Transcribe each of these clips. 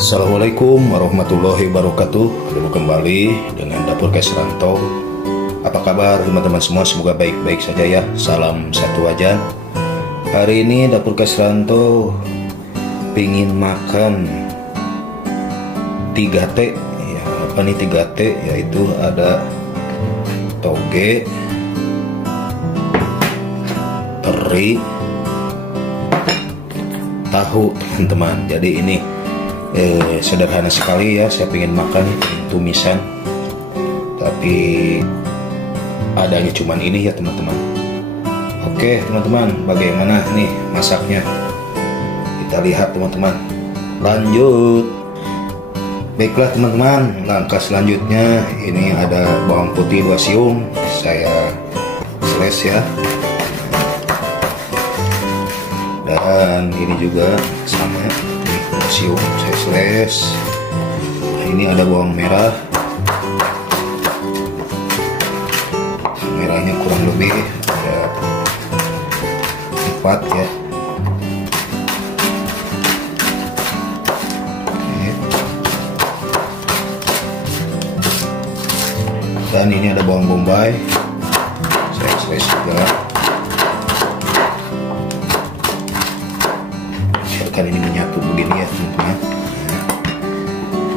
Assalamualaikum warahmatullahi wabarakatuh. Ketemu kembali dengan Dapur Kes Rantau. Apa kabar teman-teman semua? Semoga baik-baik saja ya. Salam satu wajan. Hari ini Dapur Kes Rantau pingin makan 3T ya. Apa nih 3T? Yaitu ada toge, teri, tahu teman-teman. Jadi ini sederhana sekali ya. Saya pengen makan tumisan, tapi adanya cuman ini ya teman-teman. Oke teman-teman, bagaimana nih masaknya? Kita lihat teman-teman. Lanjut. Baiklah teman-teman, langkah selanjutnya ini ada bawang putih 2 siung. Saya slash ya. Dan ini juga sama, ini 2 siung saya slash. Nah, ini ada bawang merah. Merahnya kurang lebih ada 4 ya. Dan ini ada bawang bombay, saya slash juga. Biarkan ini menyatu begini ya teman-teman.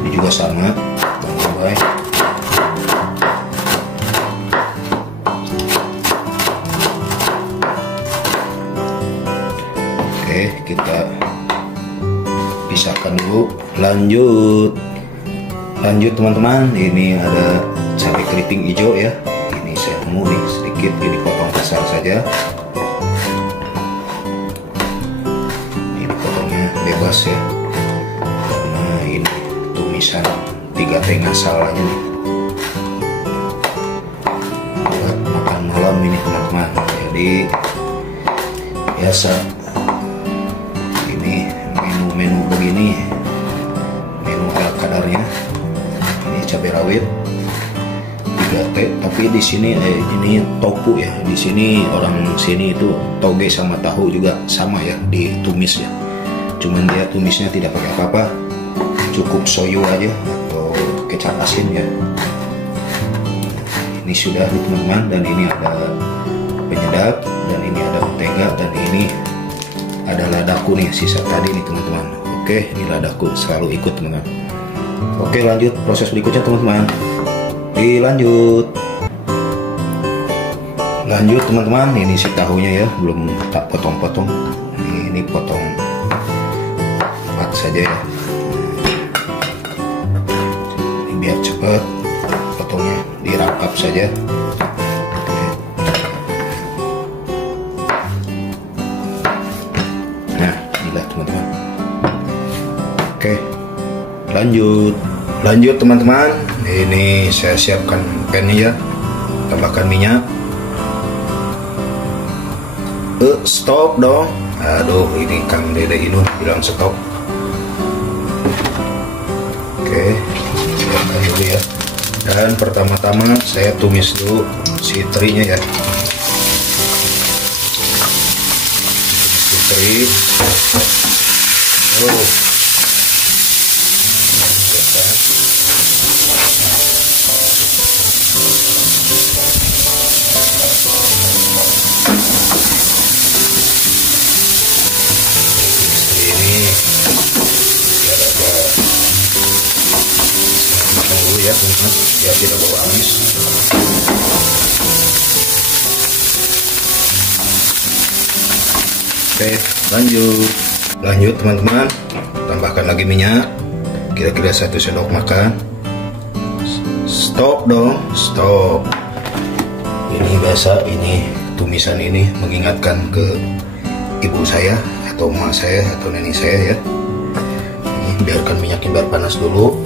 Ini juga sama, bawang bombay. Oke, kita pisahkan dulu. Lanjut teman-teman. Ini ada cabai keriting hijau ya. Ini saya temu nih sedikit, ini potong kasar saja. Ini potongnya bebas ya, karena ini tumisan 3T ngasal aja nih buat makan malam ini teman-teman. Jadi biasa ini menu-menu begini, menu ala kadarnya. Ini cabai rawit 3T, tapi di sini ini tofu ya. Di sini orang sini itu toge sama tahu juga sama ya, ditumis ya. Cuman dia tumisnya tidak pakai apa-apa, cukup soyu aja atau kecap asin ya. Ini sudah nih teman-teman. Dan ini ada penyedap, dan ini ada mentega, dan ini ada ladaku nih, sisa tadi nih teman-teman. Oke, ini ladaku, selalu ikut teman-teman. Oke, lanjut proses berikutnya teman-teman. Lanjut teman-teman. Ini si tahunya ya, belum tak potong-potong. Ini potong 4 saja ya. Ini biar cepat potongnya, dirangkap saja. Nah inilah teman-teman. Oke, lanjut teman-teman. Ini saya siapkan pannya ya, tambahkan minyak. Stop dong. Aduh, ini Kang Dede Inul bilang stop. Oke, siapkan dulu ya. Dan pertama-tama saya tumis dulu si terinya ya. Tumis si teri. Ya teman-teman, biar tidak bau amis. Oke, lanjut teman-teman. Tambahkan lagi minyak, kira-kira 1 sendok makan. Stop dong, stop. Ini biasa, ini tumisan ini mengingatkan ke ibu saya atau emak saya atau nenek saya ya. Ini biarkan minyaknya biar panas dulu.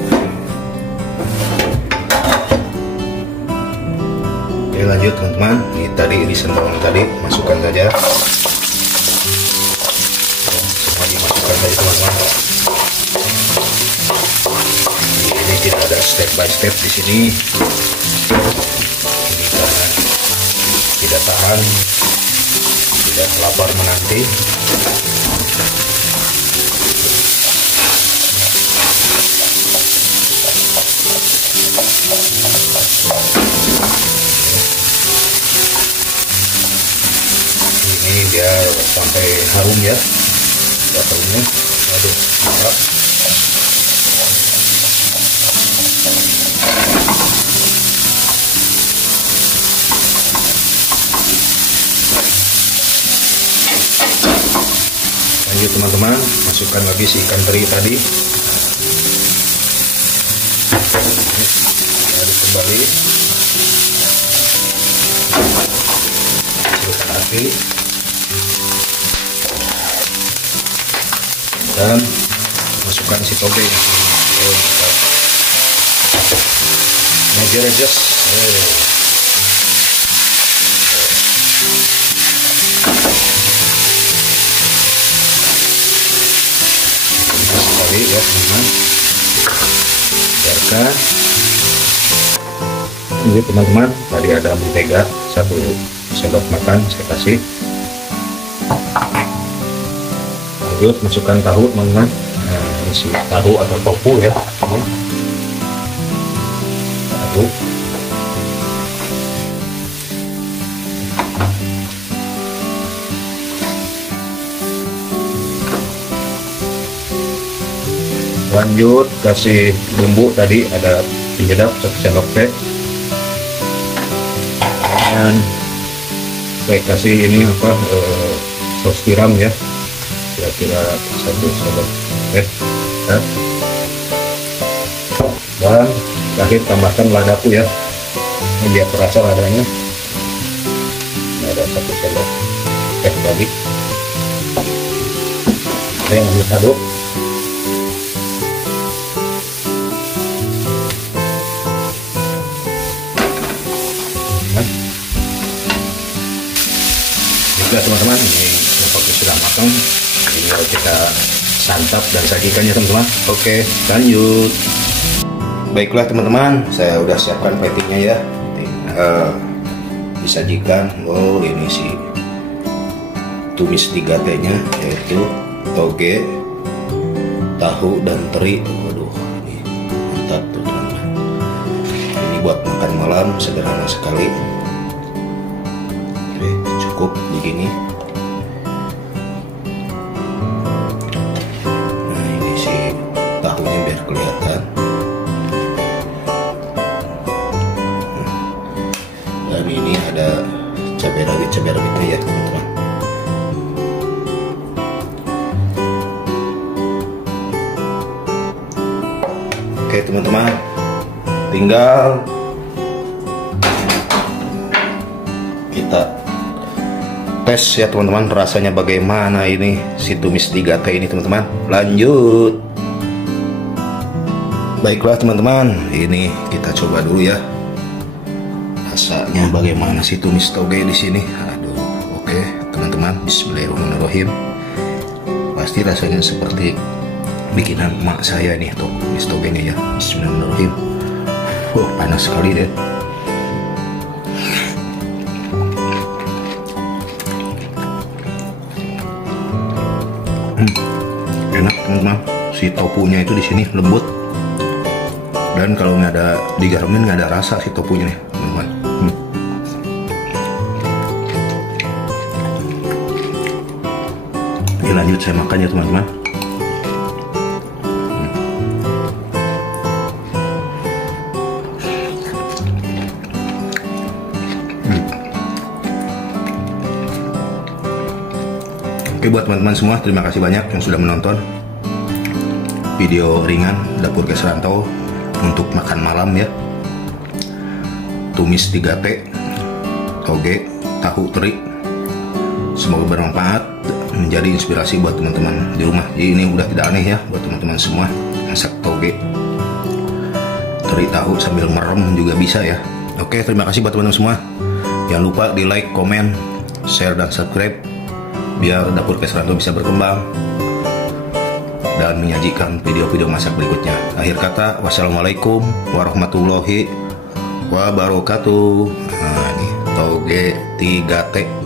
Oke, lanjut teman-teman. Ini tadi irisan bawang tadi masukkan saja. Semua dimasukkan saja teman-teman. Ini tidak ada step by step di sini. Ini karena tidak tahan, tidak lapar menanti. Ini biar sampai harum ya, harumnya. Aduh, mantap. Lanjut teman-teman, masukkan lagi si ikan teri tadi. Aduk kembali. Siapkan api. Dan masukkan si toge. Measure adjust. Sekali ya teman-teman, biarkan. Ini teman-teman, tadi ada mentega 1 sendok makan saya kasih. Lanjut masukkan tahu teman-teman. Nah, ini si tahu atau tofu ya, tahu. Lanjut kasih bumbu tadi, ada penyedap 1 sendok teh, dan saya kasih ini apa, saus tiram ya, kira-kira 1 sendok teh, dan terakhir tambahkan ladaku ya, ini biar terasa ladanya. Ada 1 sendok teh lagi. Saya ngambil aduk. Juga teman-teman, ini nampaknya sudah matang. Tinggal kita santap dan sajikannya teman-teman. Oke, lanjut. Baiklah teman-teman, saya udah siapkan platingnya ya. Disajikan. Oh, ini si tumis 3T nya, yaitu toge, tahu dan teri. Waduh, ini mantap tuh teman-teman. Ini buat makan malam, sederhana sekali. Oke, cukup begini. Nah, ini si tahunya biar kelihatan. Dan ini ada cabai rawitnya ya teman-teman. Oke teman-teman, tinggal kita tes ya teman-teman, rasanya bagaimana ini si tumis 3T ini teman-teman. Lanjut. Baiklah teman-teman, ini kita coba dulu ya, rasanya bagaimana si tumis toge di sini. Aduh, oke teman-teman, bismillahirrahmanirrahim. Pasti rasanya seperti bikinan emak saya nih tuh, tumis togenya ya. Bismillahirrahmanirrahim. Panas sekali deh. Enak teman-teman, si topunya itu di sini lembut, dan kalau nggak ada digaramin nggak ada rasa si topunya nih teman-teman. Ini lanjut saya makan ya teman-teman. Oke, buat teman-teman semua, terima kasih banyak yang sudah menonton video ringan Dapur Guys Rantau untuk makan malam ya. Tumis 3T, toge, tahu teri. Semoga bermanfaat, menjadi inspirasi buat teman-teman di rumah. Jadi ini udah tidak aneh ya buat teman-teman semua, masak toge, teri, tahu sambil merem juga bisa ya. Oke, terima kasih buat teman-teman semua. Jangan lupa di like, komen, share, dan subscribe, biar Dapur Guys Rantau bisa berkembang dan menyajikan video-video masak berikutnya. Akhir kata, wassalamualaikum warahmatullahi wabarakatuh. Nah, ini toge 3T.